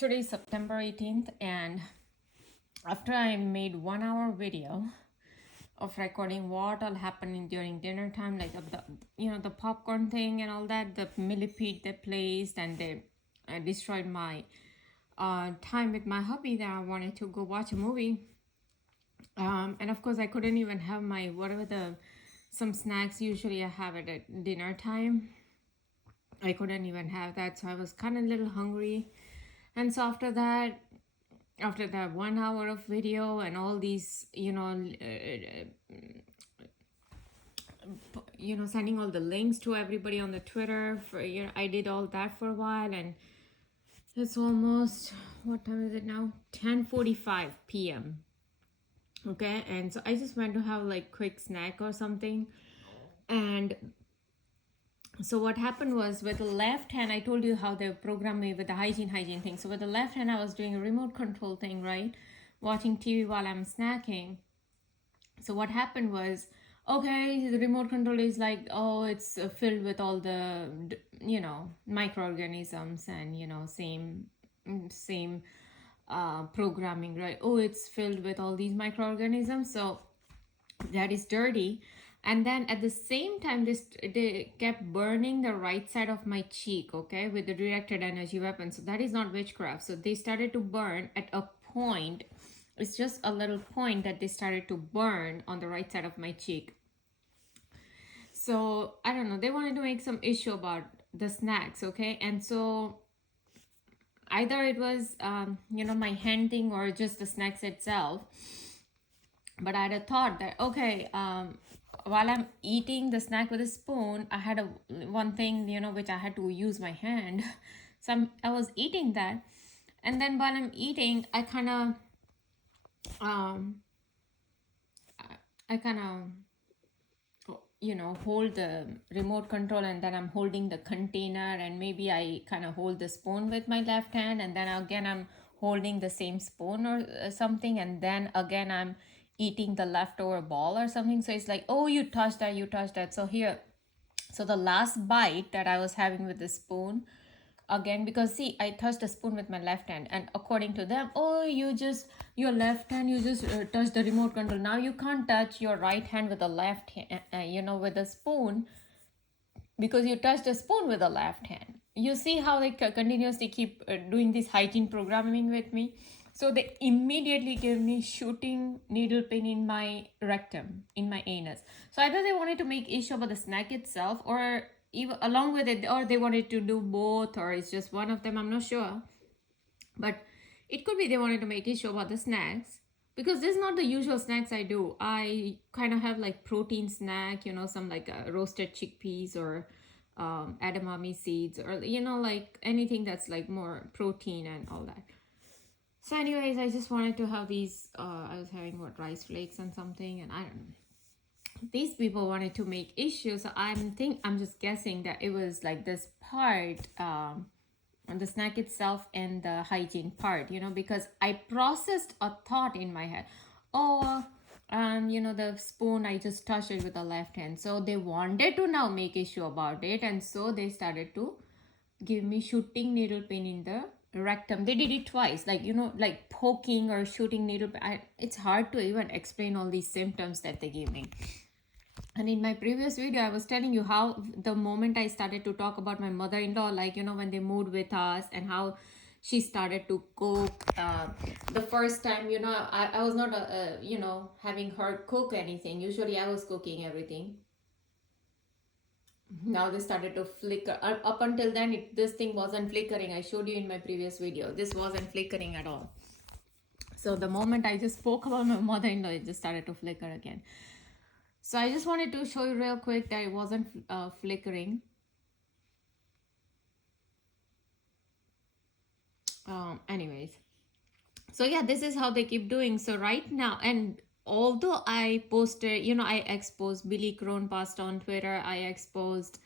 Today is September 18th, and after I made 1 hour video of recording what all happened during dinner time, like the popcorn thing and all that, the millipede they placed, and they destroyed my time with my hubby. That I wanted to go watch a movie, and of course I couldn't even have my some snacks usually I have it at dinner time. I couldn't even have that, so I was kind of a little hungry. And so after that 1 hour of video and all these sending all the links to everybody on the Twitter for I did all that for a while, and it's almost, what time is it now? 10:45 p.m. Okay, and so I just went to have like quick snack or something. And so what happened was, with the left hand, I told you how they programmed me with the hygiene thing. So with the left hand, I was doing a remote control thing, right? Watching TV while I'm snacking. So what happened was, okay, the remote control is like, oh, it's filled with all the, microorganisms and, same programming, right? Oh, it's filled with all these microorganisms. So that is dirty. And then at the same time, they kept burning the right side of my cheek, okay, with the directed energy weapon. So that is not witchcraft. So they started to burn at a point. It's just a little point that they started to burn on the right side of my cheek. So I don't know. They wanted to make some issue about the snacks, okay? And so either it was, my hand thing or just the snacks itself. But I had a thought that, okay, while I'm eating the snack with a spoon, I had one thing, which I had to use my hand. So I was eating that. And then while I'm eating, I kind of, hold the remote control, and then I'm holding the container, and maybe I kind of hold the spoon with my left hand, and then again I'm holding the same spoon or something, and then again I'm eating the leftover ball or something. So it's like, oh, you touched that. So the last bite that I was having with the spoon, again, because see, I touched the spoon with my left hand, and according to them, oh, your left hand, you just touched the remote control. Now you can't touch your right hand with the left hand, with the spoon, because you touched the spoon with the left hand. You see how they continuously keep doing this hygiene programming with me. So they immediately gave me shooting needle pain in my rectum, in my anus. So either they wanted to make issue about the snack itself, or even along with it, or they wanted to do both, or it's just one of them, I'm not sure. But it could be they wanted to make issue about the snacks, because this is not the usual snacks I do. I kind of have like protein snack, some like roasted chickpeas or edamame seeds, or like anything that's like more protein and all that. So anyways, I just wanted to have these, I was having rice flakes and something, and I don't know. These people wanted to make issues. So I'm just guessing that it was like this part, the snack itself and the hygiene part, because I processed a thought in my head. Oh, the spoon, I just touched it with the left hand. So they wanted to now make issue about it, and so they started to give me shooting needle pain in the rectum. They did it twice, like poking or shooting needle pain. It's hard to even explain all these symptoms that they gave me. And in my previous video, I was telling you how the moment I started to talk about my mother-in-law, when they moved with us, and how she started to cook. The first time, I was not, having her cook anything. Usually I was cooking everything. Now they started to flicker. Up until then, this thing wasn't flickering. I showed you in my previous video. This wasn't flickering at all. So the moment I just spoke about my mother-in-law, it just started to flicker again. So I just wanted to show you real quick that it wasn't flickering. Anyways. So yeah, this is how they keep doing. So right now, and although I posted, I exposed Billy CRONE post on Twitter. I exposed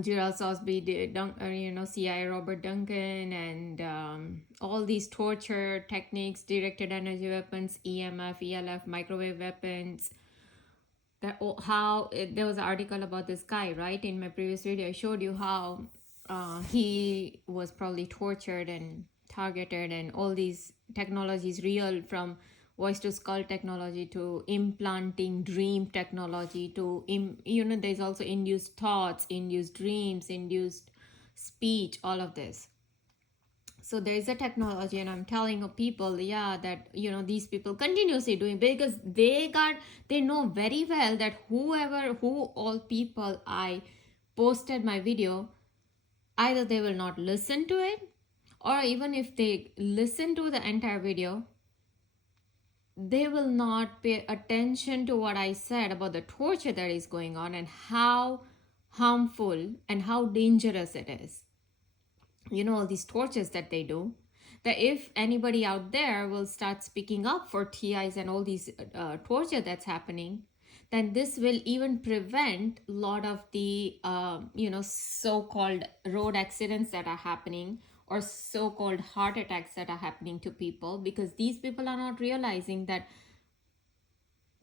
Gerald Sosby, CIA Robert Duncan, and all these torture techniques, directed energy weapons, EMF, ELF, microwave weapons. There was an article about this guy, right? In my previous video, I showed you how he was probably tortured and targeted, and all these technologies real, from voice to skull technology to implanting dream technology to there's also induced thoughts, induced dreams, induced speech, all of this. So there is a technology, and I'm telling people, yeah, that these people continuously doing, because they know very well that who all people I posted my video, either they will not listen to it, or even if they listen to the entire video, they will not pay attention to what I said about the torture that is going on and how harmful and how dangerous it is. All these tortures that they do, that if anybody out there will start speaking up for TIs and all these torture that's happening, then this will even prevent a lot of the so-called road accidents that are happening, or so-called heart attacks that are happening to people, because these people are not realizing that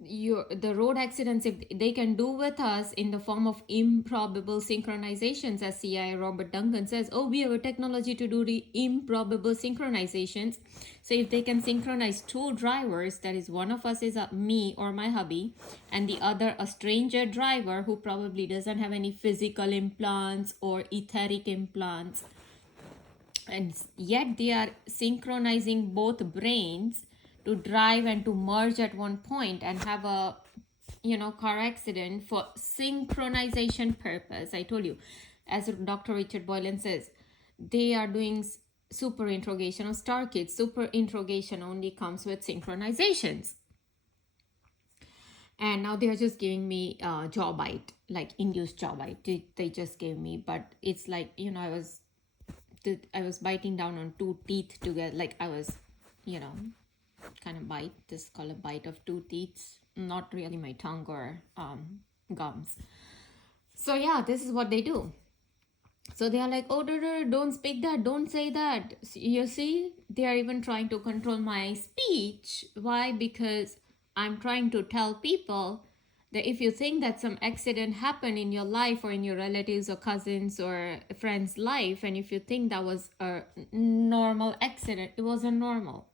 the road accidents, if they can do with us in the form of improbable synchronizations, as CIA Robert Duncan says, oh, we have a technology to do the improbable synchronizations. So if they can synchronize two drivers, that is, one of us is me or my hubby, and the other a stranger driver who probably doesn't have any physical implants or etheric implants, and yet they are synchronizing both brains to drive and to merge at one point and have a car accident for synchronization purpose. I told you, as Dr. Richard Boylan says, they are doing super interrogation of star kids. Super interrogation only comes with synchronizations, and now they're just giving me jaw bite, like induced jaw bite. They just gave me, but it's like I was biting down on two teeth together, like I was kind of bite. This is called a bite of two teeth, not really my tongue or gums. So yeah, this is what they do. So they are like, oh, don't speak that, don't say that. You see, they are even trying to control my speech. Why? Because I'm trying to tell people that if you think that some accident happened in your life or in your relatives or cousins or friends' life, and if you think that was a normal accident, it wasn't normal.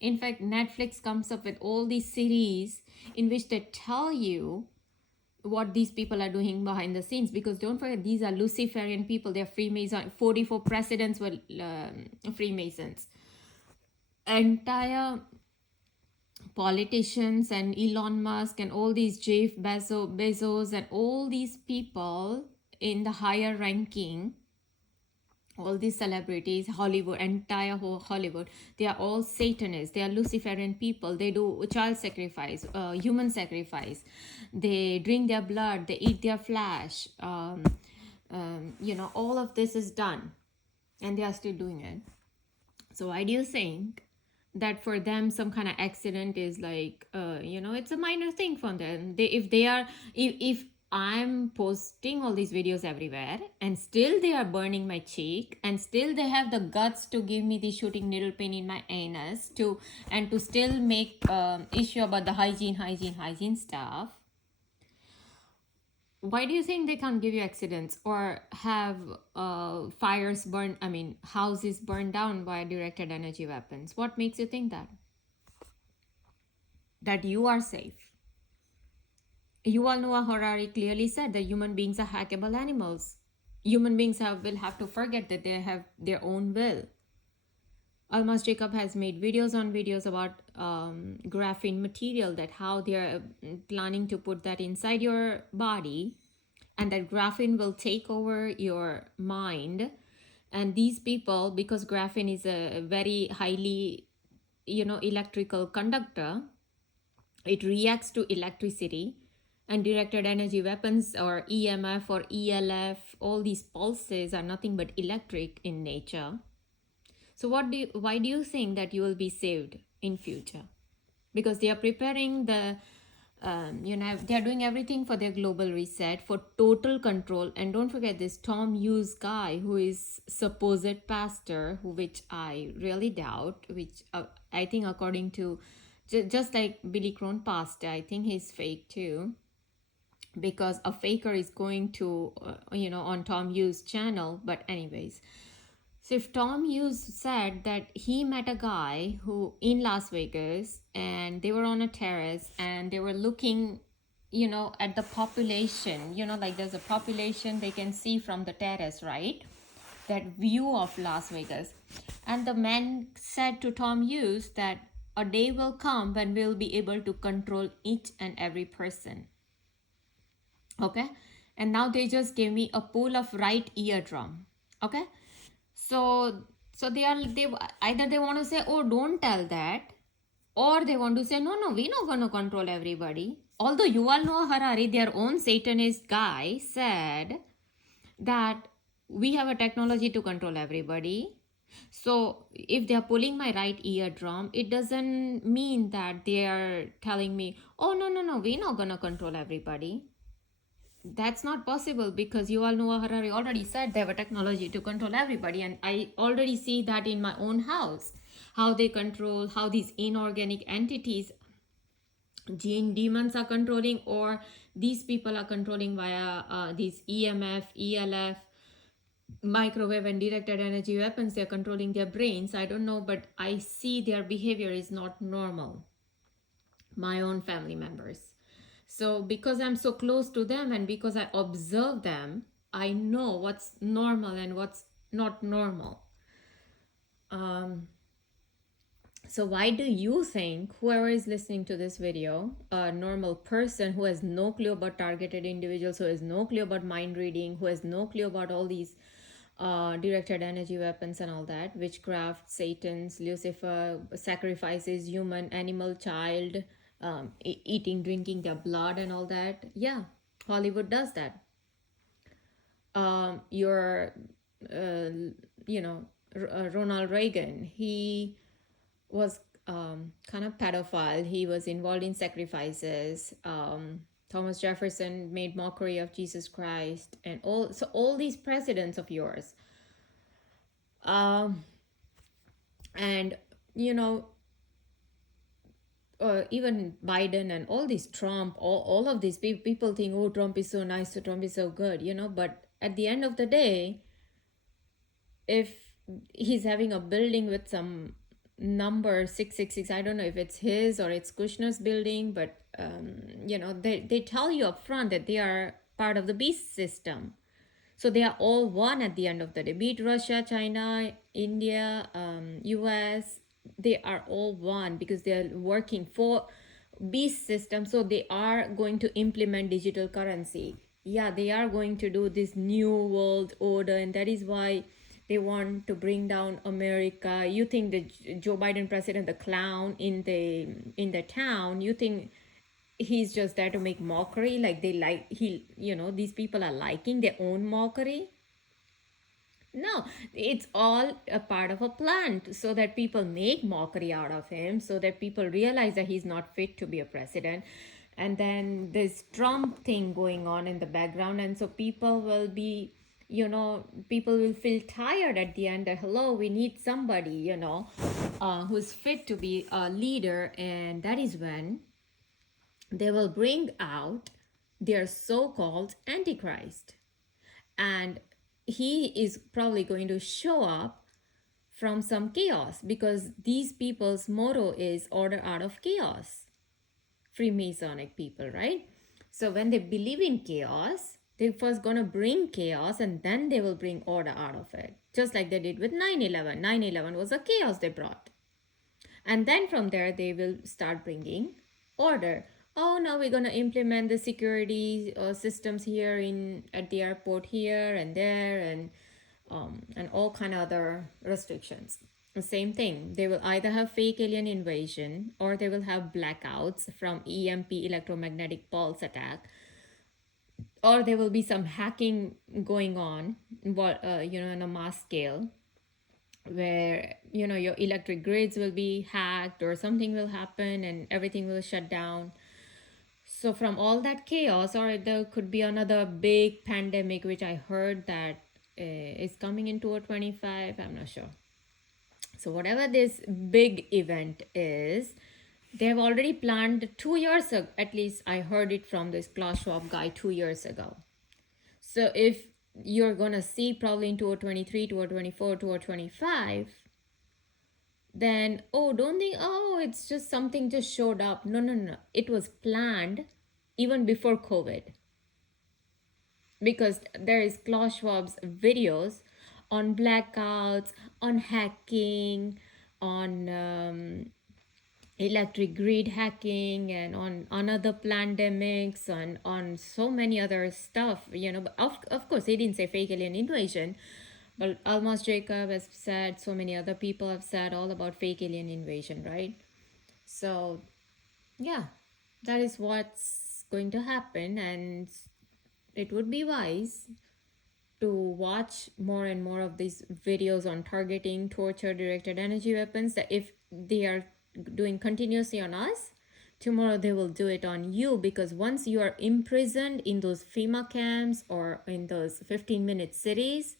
In fact, Netflix comes up with all these series in which they tell you what these people are doing behind the scenes, because don't forget, these are Luciferian people. They're Freemasons. 44 presidents were Freemasons. Entire politicians and Elon Musk and all these Jeff Bezos and all these people in the higher ranking, all these celebrities, Hollywood, entire whole Hollywood, they are all Satanists. They are Luciferian people. They do child sacrifice, human sacrifice. They drink their blood. They eat their flesh. All of this is done, and they are still doing it. So why do you think that for them some kind of accident is like, it's a minor thing for them? If I'm posting all these videos everywhere and still they are burning my cheek, and still they have the guts to give me the shooting needle pain in my anus to still make issue about the hygiene stuff, why do you think they can't give you accidents or have houses burned down by directed energy weapons? What makes you think that you are safe? Yuval Noah Harari clearly said that human beings are hackable animals. Human beings will have to forget that they have their own will. Almas Jacob has made videos on videos about graphene material, that how they're planning to put that inside your body, and that graphene will take over your mind. And these people, because graphene is a very highly electrical conductor, it reacts to electricity, and directed energy weapons or EMF or ELF, all these pulses are nothing but electric in nature. So why do you think that you will be saved in future? Because they are preparing they're doing everything for their global reset, for total control. And don't forget this Tom Hughes guy, who is supposed pastor, which I really doubt, which I think according to, just like Billy Crone pastor, I think he's fake too. because a faker is going to, on Tom Hughes' channel. But anyways, so if Tom Hughes said that he met a guy who in Las Vegas and they were on a terrace and they were looking, at the population, like there's a population they can see from the terrace, right? That view of Las Vegas. And the man said to Tom Hughes that a day will come when we'll be able to control each and every person. Okay. And now they just gave me a pool of right eardrum. Okay. So they either they want to say, oh, don't tell that, or they want to say, no, we're not going to control everybody. Although Yuval Noah Harari, their own Satanist guy, said that we have a technology to control everybody. So if they are pulling my right eardrum, it doesn't mean that they are telling me, oh, no, we're not going to control everybody. That's not possible, because Yuval Noah Harari already said they have a technology to control everybody, and I already see that in my own house, how they control, how these inorganic entities, gene demons are controlling, or these people are controlling via these EMF, ELF, microwave and directed energy weapons. They're controlling their brains. I don't know, but I see their behavior is not normal. My own family members. So because I'm so close to them and because I observe them, I know what's normal and what's not normal. So why do you think whoever is listening to this video, a normal person who has no clue about targeted individuals, who has no clue about mind reading, who has no clue about all these directed energy weapons and all that, witchcraft, Satan's, Lucifer, sacrifices human, animal, child, eating, drinking their blood and all that. Yeah, Hollywood does that. Ronald Reagan, he was kind of pedophile. He was involved in sacrifices. Thomas Jefferson made mockery of Jesus Christ, and all these presidents of yours. And even Biden and all these Trump, all of these people think, oh, Trump is so nice, so Trump is so good, but at the end of the day, if he's having a building with some number 666, I don't know if it's his or it's Kushner's building, but they tell you up front that they are part of the beast system. So they are all one at the end of the day. Be it Russia, China, India, US, they are all one because they are working for beast system. So they are going to implement digital currency. Yeah, they are going to do this new world order, and that is why they want to bring down America. You think the Joe Biden president, the clown in the town, you think he's just there to make mockery? Like these people are liking their own mockery? No, it's all a part of a plan so that people make mockery out of him, so that people realize that he's not fit to be a president. And then this Trump thing going on in the background, and so people will be, people will feel tired at the end that, hello, we need somebody, who's fit to be a leader. And that is when they will bring out their so-called Antichrist. And he is probably going to show up from some chaos, because these people's motto is order out of chaos. Freemasonic people, right? So when they believe in chaos, they're first going to bring chaos and then they will bring order out of it. Just like they did with 9/11. 9/11 was a chaos they brought. And then from there, they will start bringing order. Oh, now we're going to implement the security systems here at the airport here and there, and all kind of other restrictions. The same thing. They will either have fake alien invasion, or they will have blackouts from EMP, electromagnetic pulse attack, or there will be some hacking going on, on a mass scale, where your electric grids will be hacked or something will happen and everything will shut down. So from all that chaos, or there could be another big pandemic, which I heard that is coming in 2025. I'm not sure. So whatever this big event is, They have already planned 2 years ago. At least I heard it from this Klaus Schwab guy 2 years ago. So if you're gonna see probably in 2023, 2024, 2025, then don't think, it's just something just showed up. No, no, no. It was planned even before COVID, because there is Klaus Schwab's videos on blackouts, on hacking, on electric grid hacking, and on other pandemics, on so many other stuff, but of course he didn't say fake alien invasion, but Almas Jacob has said, so many other people have said all about fake alien invasion, right? So yeah, that is what's going to happen, and it would be wise to watch more and more of these videos on targeting, torture, directed energy weapons, that if they are doing continuously on us, tomorrow they will do it on you, because once you are imprisoned in those FEMA camps or in those 15-minute cities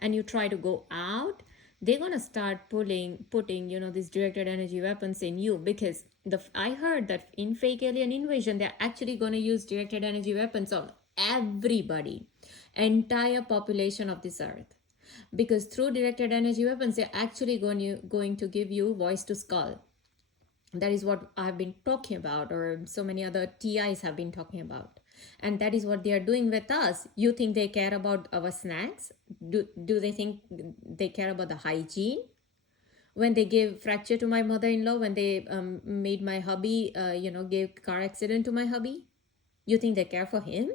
and you try to go out, they're gonna start putting these directed energy weapons in you, because I heard that in fake alien invasion they're actually gonna use directed energy weapons on everybody, entire population of this earth, because through directed energy weapons they're actually going to give you voice to skull. That is what I've been talking about, or so many other TIs have been talking about. And that is what they are doing with us. You think they care about our snacks? Do they think they care about the hygiene? When they gave fracture to my mother-in-law, when they made my hubby, gave car accident to my hubby, you think they care for him?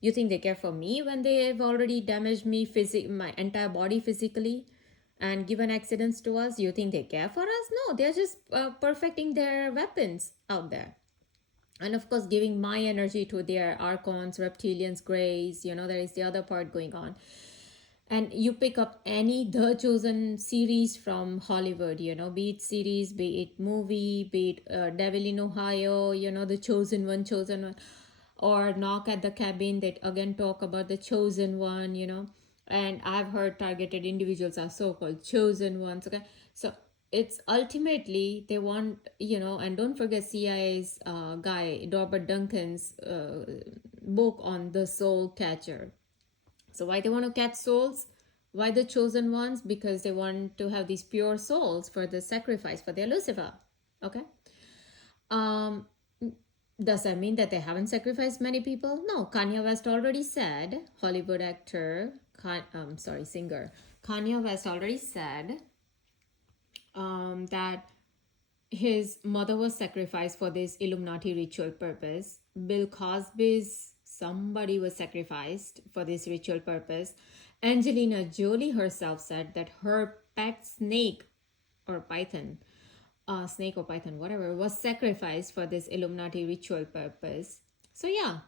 You think they care for me when they've already damaged me, my entire body physically, and given accidents to us? You think they care for us? No, they're just perfecting their weapons out there. And of course, giving my energy to their archons, reptilians, greys, there is the other part going on. And you pick up any The Chosen series from Hollywood, be it series, be it movie, be it Devil in Ohio, The Chosen One, or Knock at the Cabin, that again talk about the chosen one, and I've heard targeted individuals are so-called chosen ones, okay? So it's ultimately they want, and don't forget CIA's guy, Robert Duncan's book on the soul catcher. So why they want to catch souls? Why the chosen ones? Because they want to have these pure souls for the sacrifice for their Lucifer. Okay. Um, does that mean that they haven't sacrificed many people? No. Kanye West already said, Hollywood actor, singer, Kanye West already said that his mother was sacrificed for this Illuminati ritual purpose. Bill Cosby's somebody was sacrificed for this ritual purpose. Angelina Jolie herself said that her pet snake or python, whatever, was sacrificed for this Illuminati ritual purpose. So yeah.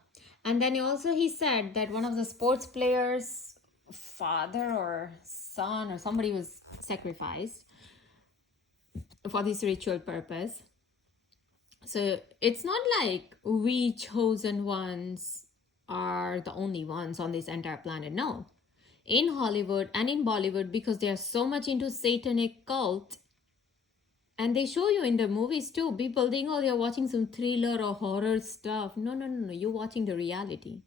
And then also he said that one of the sports players' father or son or somebody was sacrificed for this ritual purpose. So it's not like we chosen ones are the only ones on this entire planet. No. In Hollywood and in Bollywood, because they are so much into satanic cult, and they show you in the movies too, people think, they're watching some thriller or horror stuff. No, no, no, no. You're watching the reality.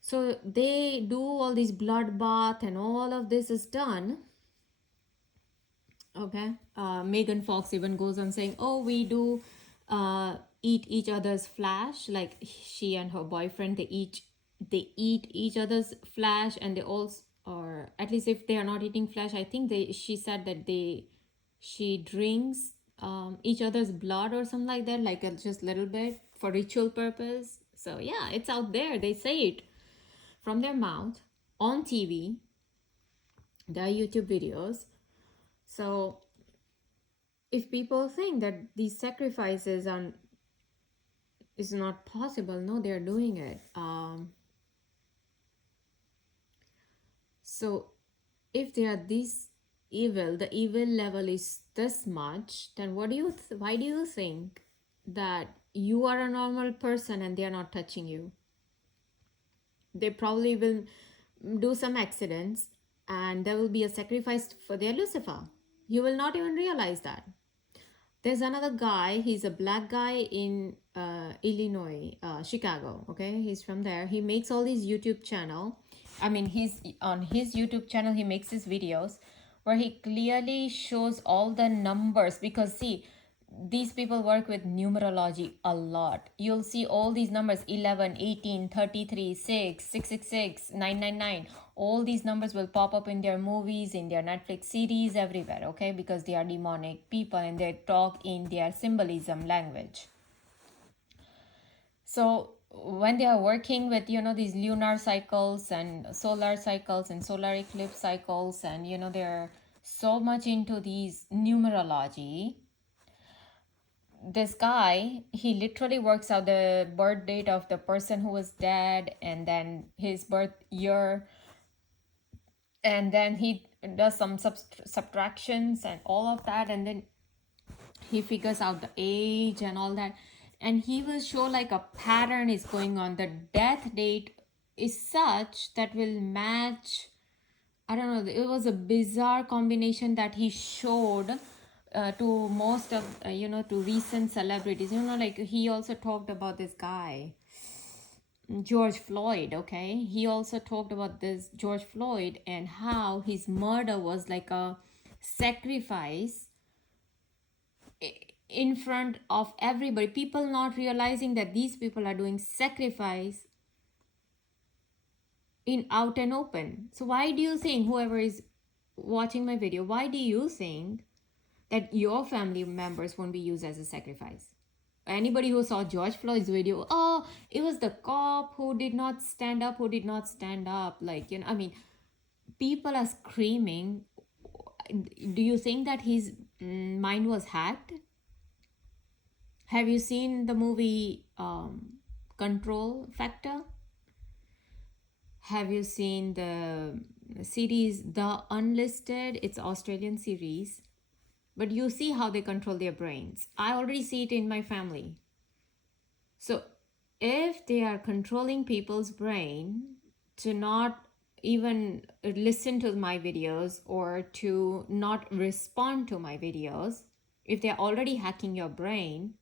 So they do all this bloodbath and all of this is done. Okay. Megan Fox even goes on saying, we do eat each other's flesh. Like she and her boyfriend, they eat each other's flesh, and they also, or at least if they are not eating flesh, I think she said that she drinks each other's blood or something like that, like just a little bit for ritual purpose. So yeah, it's out there. They say it from their mouth on TV. There are YouTube videos. So if people think that these sacrifices is not possible, no, they're doing it. So if they are this evil, the evil level is this much, then why do you think that you are a normal person and they are not touching you? They probably will do some accidents and there will be a sacrifice for their Lucifer. You will not even realize that. there's another guy. He's a black guy in Illinois, Chicago. Okay, he's from there. He makes all these YouTube channel. I mean, he's on his YouTube channel. He makes his videos where he clearly shows all the numbers, because see, these people work with numerology a lot. You'll see all these numbers: 11, 18, 33, 6, 666, 999. All these numbers will pop up in their movies, in their Netflix series, everywhere, okay? Because they are demonic people and they talk in their symbolism language. So when they are working with, these lunar cycles and solar eclipse cycles, and, they're so much into these numerology, this guy, he literally works out the birth date of the person who was dead and then his birth year, and then he does some subtractions and all of that, and then he figures out the age and all that, and he will show like a pattern is going on. The death date is such that will match, I don't know, it was a bizarre combination that he showed to most of, to recent celebrities. Like he also talked about this guy, George Floyd, okay? He also talked about this George Floyd and how his murder was like a sacrifice in front of everybody. People not realizing that these people are doing sacrifice in out and open. So why do you think, whoever is watching my video, why do you think that your family members won't be used as a sacrifice? Anybody who saw George Floyd's video, oh, it was the cop who did not stand up, like, I mean, people are screaming. Do you think that his mind was hacked? Have you seen the movie Control Factor? Have you seen the series The Unlisted? It's an Australian series. But you see how they control their brains. I already see it in my family. So if they are controlling people's brain to not even listen to my videos or to not respond to my videos, if they're already hacking your brain,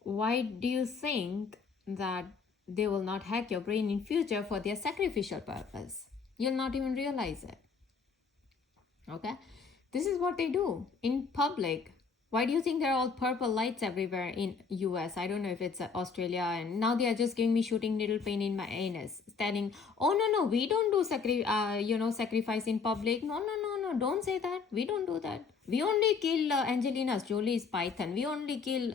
why do you think that they will not hack your brain in future for their sacrificial purpose? You'll not even realize it. Okay? This is what they do in public. Why do you think there are all purple lights everywhere in US? I don't know if it's Australia, and now they are just giving me shooting needle pain in my anus, telling, oh no, we don't do sacrifice in public. No, don't say that. We don't do that. We only kill Angelina Jolie's python. We only kill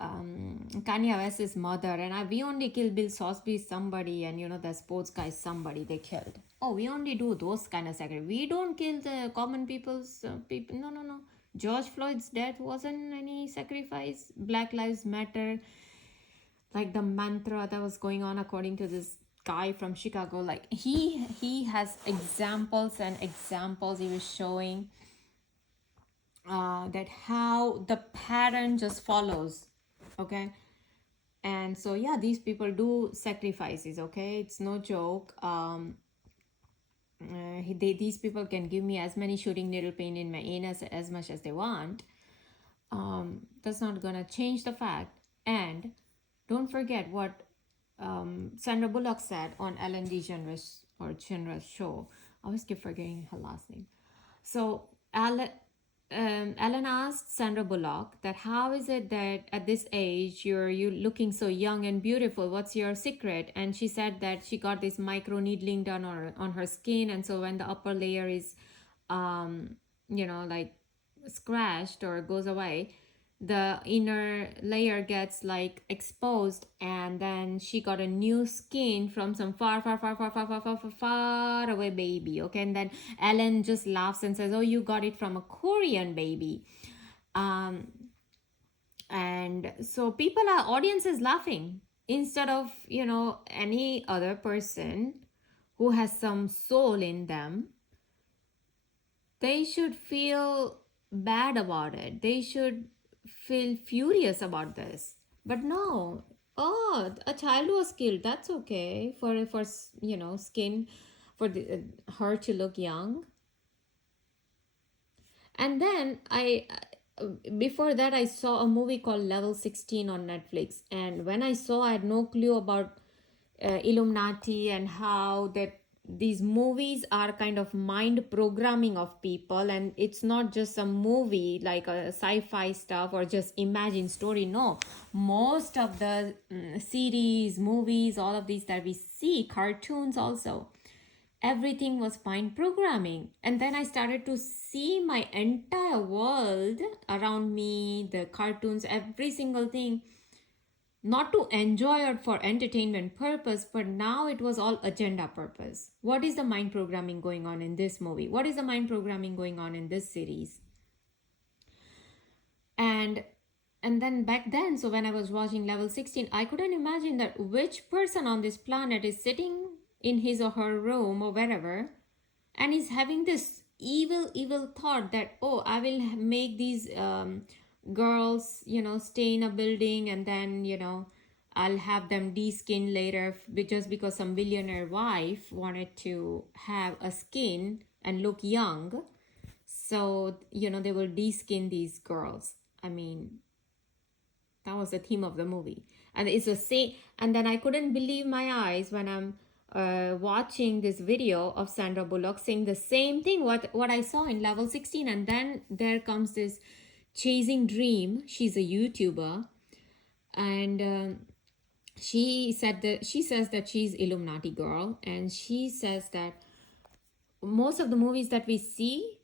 Kanye West's mother, and we only kill Bill Cosby's somebody, and the sports guy somebody they killed. Oh, we only do those kind of sacrifice. We don't kill the common people's people. No. George Floyd's death wasn't any sacrifice. Black Lives Matter, like the mantra that was going on according to this guy from Chicago. Like he has examples and examples. He was showing that how the pattern just follows. Okay, and so yeah, these people do sacrifices. Okay, it's no joke. These people can give me as many shooting needle pain in my anus as much as they want. That's not gonna change the fact. And don't forget what Sandra Bullock said on Ellen DeGeneres show. I always keep forgetting her last name. So Ellen asked Sandra Bullock that how is it that at this age you looking so young and beautiful? What's your secret? And she said that she got this micro needling done on her skin, and so when the upper layer is, like scratched or goes away, the inner layer gets like exposed, and then she got a new skin from some far away baby. Okay, and then Ellen just laughs and says, oh, you got it from a Korean baby. And so audience is laughing instead of any other person who has some soul in them. They should feel bad about it. They should feel furious about this. But no, oh, a child was killed. That's okay for skin, for her to look young. And then before that I saw a movie called Level 16 on Netflix, and when I saw, I had no clue about Illuminati and how that these movies are kind of mind programming of people, and it's not just a movie like a sci-fi stuff or just imagine story. No, most of the series, movies, all of these that we see, cartoons also, everything was mind programming. And then I started to see my entire world around me, the cartoons, every single thing, not to enjoy or for entertainment purpose, but now it was all agenda purpose. What is the mind programming going on in this movie? What is the mind programming going on in this series? and and then back then, so when I was watching Level 16, I couldn't imagine that which person on this planet is sitting in his or her room or wherever, and is having this evil thought that, oh, I will make these girls, stay in a building, and then, I'll have them de-skin later, just because some billionaire wife wanted to have a skin and look young. So, they will de-skin these girls. I mean, that was the theme of the movie. And it's the same. And then I couldn't believe my eyes when I'm watching this video of Sandra Bullock saying the same thing, what I saw in Level 16. And then there comes this Chasing Dream. She's a YouTuber. And she says that she's Illuminati girl. And she says that most of the movies that we see,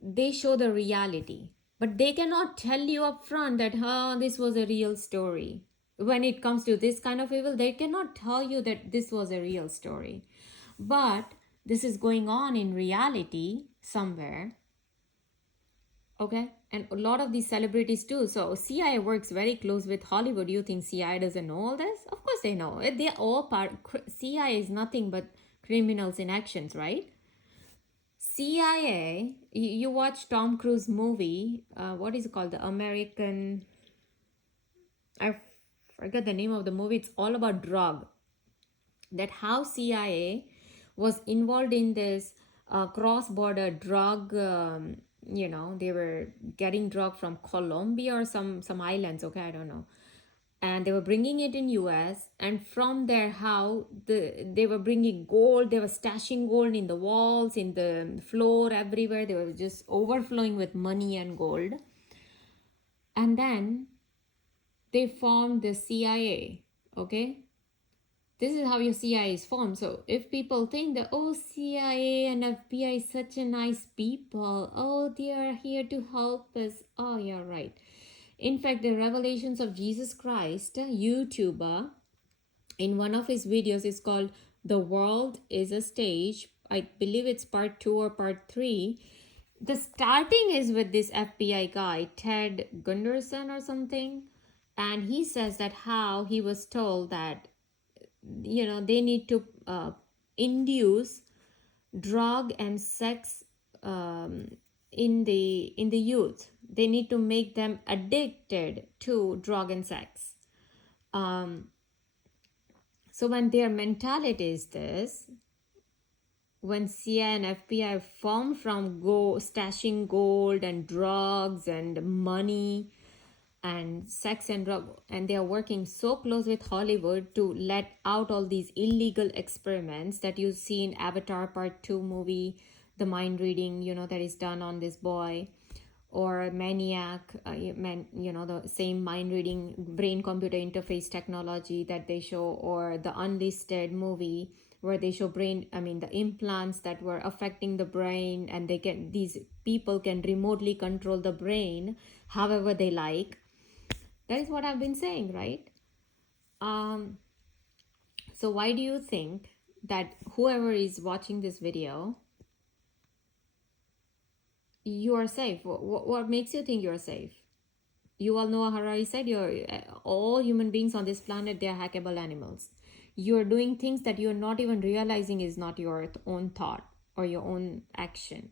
they show the reality, but they cannot tell you up front that this was a real story. When it comes to this kind of evil, they cannot tell you that this was a real story, but this is going on in reality somewhere. Okay, and a lot of these celebrities too. So CIA works very close with Hollywood. You think CIA doesn't know all this? Of course they know. They're all part. CIA is nothing but criminals in actions, right? CIA, you watch Tom Cruise movie, what is it called? The American, I forget the name of the movie. It's all about drug. That how CIA was involved in this cross-border drug. They were getting drug from Colombia or some islands. Okay, I don't know. And they were bringing it in US, and from there how they were bringing gold, they were stashing gold in the walls, in the floor, everywhere. They were just overflowing with money and gold. And then they formed the CIA. Okay, this is how your CIA is formed. So if people think that, oh, CIA and FBI is such a nice people, oh, they are here to help us, oh, you're right. In fact, the Revelations of Jesus Christ, a YouTuber, in one of his videos is called The World is a Stage. I believe it's part 2 or part 3. The starting is with this FBI guy, Ted Gunderson or something. And he says that how he was told that, they need to induce drug and sex in the youth. They need to make them addicted to drug and sex. So when their mentality is this, when CIA and FBI formed from stashing gold and drugs and money and sex and drug, and they are working so close with Hollywood to let out all these illegal experiments that you see in Avatar Part 2 movie, the mind reading, that is done on this boy, or Maniac, the same mind reading brain computer interface technology that they show, or the Unlisted movie where they show the implants that were affecting the brain, and these people can remotely control the brain however they like. That is what I've been saying, right? So why do you think that whoever is watching this video, you are safe? What makes you think you're safe? Yuval Noah Harari said all human beings on this planet, they are hackable animals. You're doing things that you're not even realizing is not your own thought or your own action.